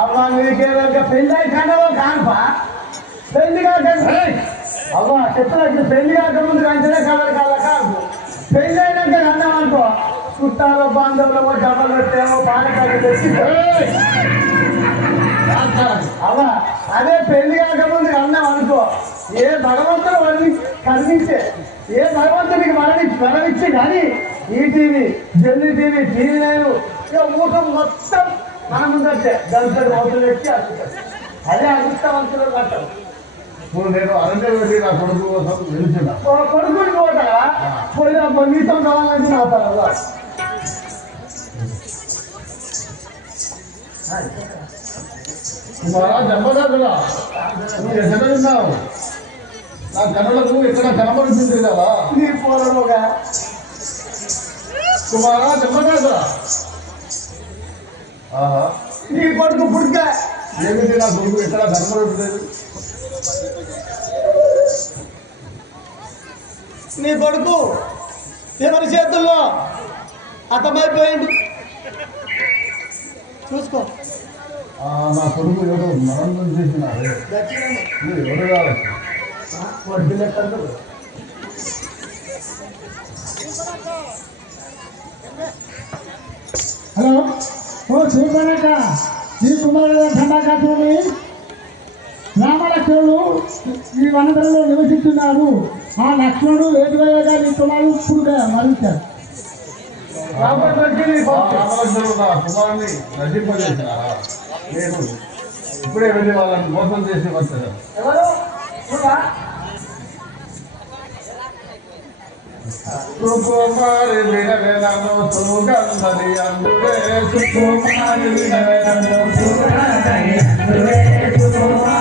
నీకేదో పెళ్ళి కండలో కానుపా? పెళ్ళి కాక అవ్వ చెప్పినట్టు పెళ్ళి కాక ముందు కంటేనే కలర్ కాల కాదు. పెళ్ళి అయినాక అన్నం అనుకో చుట్టాలు బాంధవులు డబ్బలు పెట్టేమో పానకాలు తెచ్చి అవ్వ అదే పెళ్ళి కాక ముందు అన్నం అనుకో ఏ భగవంతుడు వర్ణి కర్ణించే ఏ భగవంతుడికి మరణి మరణించే కానీ ఈ టీవీ జల్లి టీవీ టీవీ లేదు. ఇక ఊహం మొత్తం మన ముందంటే దళితులు మోతులు పెట్టి అడుగుతారు అదే అదృష్టవంతులు కట్టం ఇప్పుడు నేను అరణ్యం వెళ్ళి నా కొడుకు కోసం వెళ్తున్నా కొడుకుని పోతారా పోయిన మీతో కావాలంటే నాతారా కుమారా జన్మదాతరా నువ్వు ఎక్కడ ఉన్నావు నా కనులకు ఎక్కడ కనబడుతుంది కదా నీ పూర్వముగా కుమారా జన్మదాతరా ఆహా నీ కొడుకు పుట్టుక ఏమిటి నా కొడుకు? ఎక్కడ కనబడట్లేదు నీ కొడుకు ఎవరి చేతుల్లో అతమైపోయింది చూసుకో. నా కొడుకు ఎవరో మరణం చేసినారే. ఎవరు వడ్డీ హలో? ఓ చూడనక ఈ కుమారుడు ఖండాకాతుని రామలక్ష్మణుడు ఈ వనపరలో నివసిస్తున్నారు. ఆ లక్ష్మణుడు వేదివేయగా నీ కుమారుడు ఇప్పుడు నేను ఇప్పుడే వెళ్ళి వాళ్ళని మోసం చేసి వచ్చాను. Sukumar, Sukumar, Sukumar, Sukumar, Sukumar, Sukumar, Sukumar, Sukumar, Sukumar, Sukumar, Sukumar, Sukumar, Sukumar, Sukumar, Sukumar, Sukumar,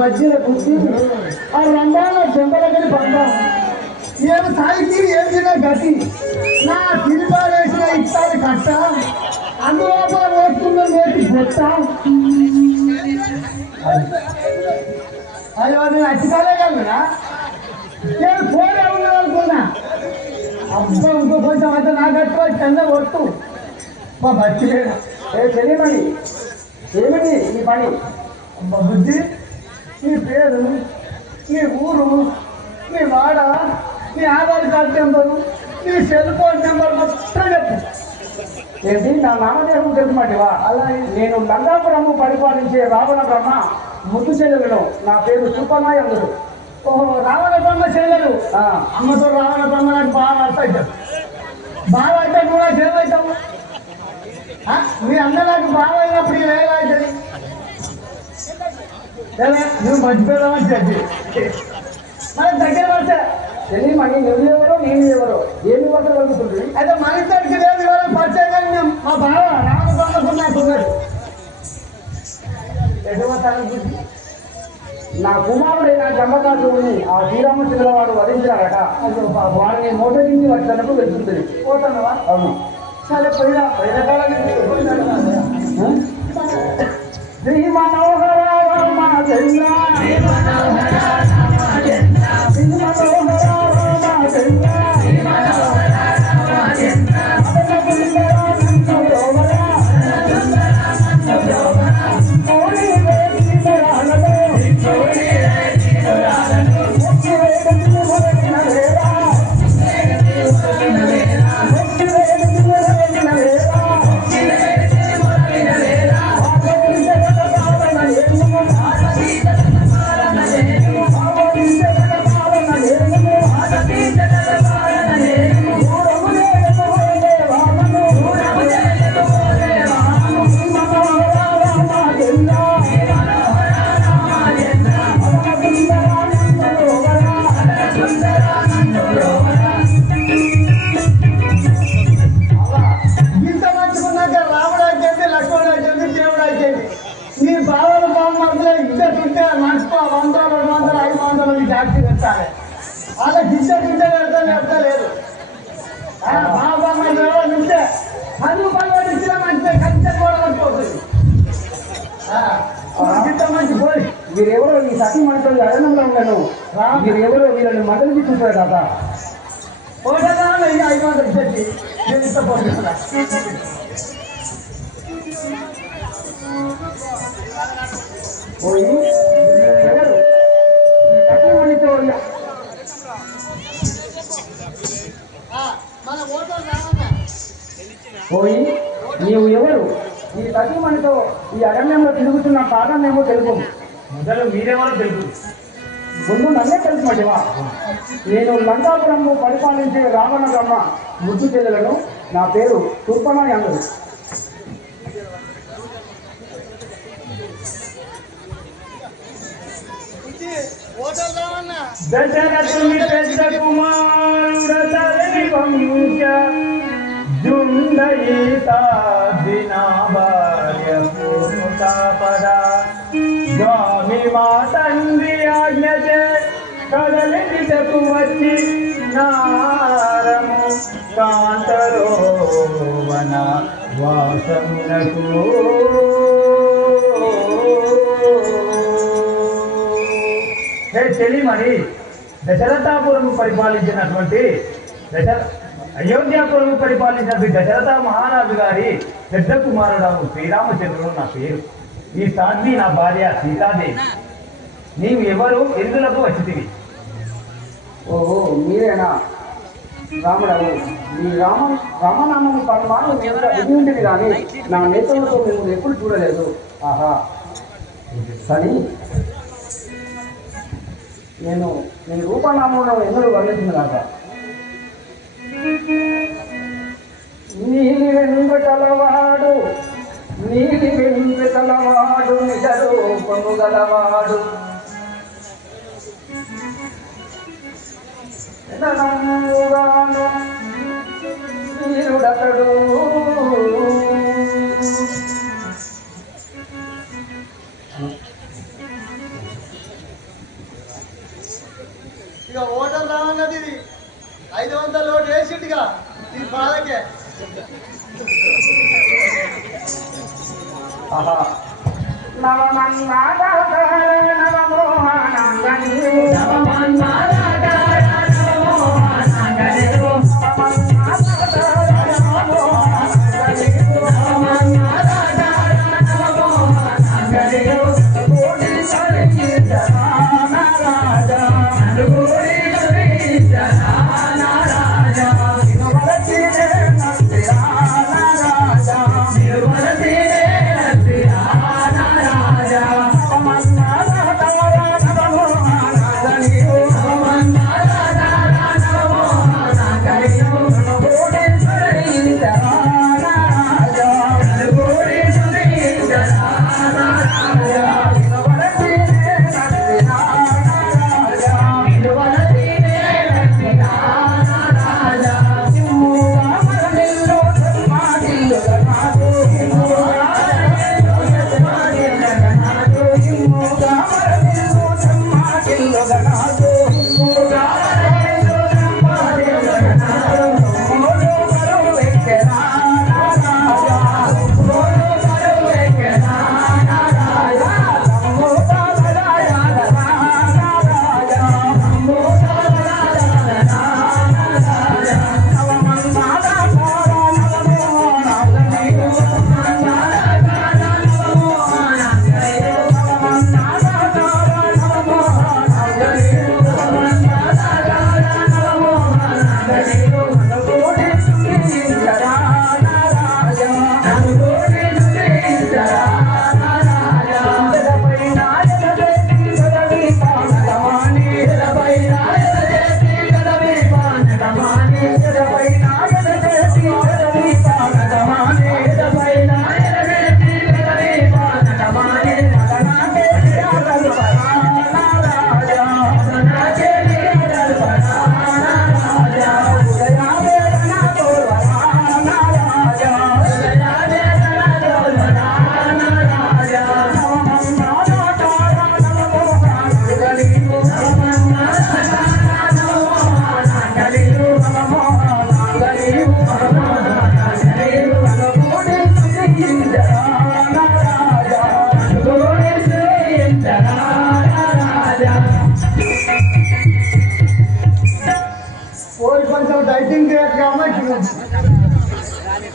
బజ్జీల బుద్ధి ఆ రంగాల చెంపలగని పంట ఏం స్థాయికి ఏం తిన గతి? నా తిరిపాడేసిన ఇస్తాను కట్ట. అందులోపల పోతున్న నేటి పొట్ట అయ్యో నేను అచ్చికాలే కదా నేను ఫోన్ ఉన్నా అనుకున్నా. అబ్బా ఇంకో కొంచెం అయితే నా గట్టు కింద కొట్టు. మా బట్టి ఏ తెలియమని. ఏమిటి ఈ పని? బుద్ధి? నీ పేరు నీ ఊరు నీ వాడ నీ ఆధార్ కార్డు నెంబరు నీ సెల్ ఫోన్ నెంబర్ మొత్తం చెప్పు. ఏంటి? నా నామదేహం తెలుసుమంటివా? అలా నేను లంగాపురము పరిపాలించే రావణ బ్రహ్మ ముద్దు చెల్లెలను. నా పేరు సుపనాయందుడు ఓహో రావణ బ్రహ్మ చెల్లెలు. అమ్మతో రావణ బ్రహ్మ నాకు బాగా అర్థం అవుతుంది బాగా అయితే కూడా ఆ, మీ అన్న నాకు బాగా అయినప్పుడు ఇది ఏమవుతుంది లేదా నువ్వు మర్చిపోదామని చెప్పి. మన దగ్గర పడితే తెలియమని నువ్వు ఎవరు నేను ఎవరు ఏమి వద్ద కలుగుతుంది అయితే మన ఇద్దరికి లేదు ఎవరు పరిచయం కానీ మా బావ రామకొండకు నాకున్నాడు ఎటువంటి బుద్ధి నా కుమారుడైన జమ్మకాసుని ఆ శ్రీరామచంద్ర వాడు వధించారట వాడిని మోటరించి వచ్చినప్పుడు వెళ్తుంది పోతున్నావా? అవును. సరే పోయినా పోయిన కాలం శ్రీమానవ الله. సతీ మనతో అరణంలో ఉన్నాను వీరెవరో వీళ్ళని మదలికి చూశారు కదా ఓటగానే ఇంకా ఐదు వందలు ఇంత పోతున్నా పోయి సతీ మనతో పోయి నీవు ఎవరు? ఈ సతీ మనతో ఈ అరణ్యంలో తిరుగుతున్న కారణమేమో తెలుపు మొదలు మీరెవరో తెలుసు ముందు నన్నే తెలుసుమంటివా నేను లంకాపురంను పరిపాలించే రావణ బ్రహ్మ ముద్దు చెల్లెలను నా పేరు తుర్పణ అందరు దశరథుని పెద్ద కుమారుడ తల్లి వంశ. దినా భార్య పూర్ణుతాపద. స్వామి మా తండ్రి ఆజ్ఞచే కదలిటకు వచ్చి నారము. కాంతరోవన వాసమునకు. హే తెలియమని దశరథాపురం పరిపాలించినటువంటి దశ అయోధ్యాపురం పరిపాలించినటువంటి దశరథ మహారాజు గారి పెద్ద కుమారుడు శ్రీరామచంద్రుడు నా పేరు. ఈ సాధ్వి నా భార్య సీతాదేవి. నీవు ఎవరు? ఎందులకు వచ్చితివి? ఓహో మీరేనా? రాముడవు మీ రామ రామనామము పరమాను విధి ఉండేది కానీ నా నేతలతో మేము ఎప్పుడు చూడలేదు. ఆహా. కానీ నేను నీ రూపనామంలో ఎన్నడూ వర్ణించింది కాక నీలి వెంకటలవాడు నీలి వెంకటలవాడు నిజ రూపము గలవాడు. నన్నుగాను వీరుడతడు.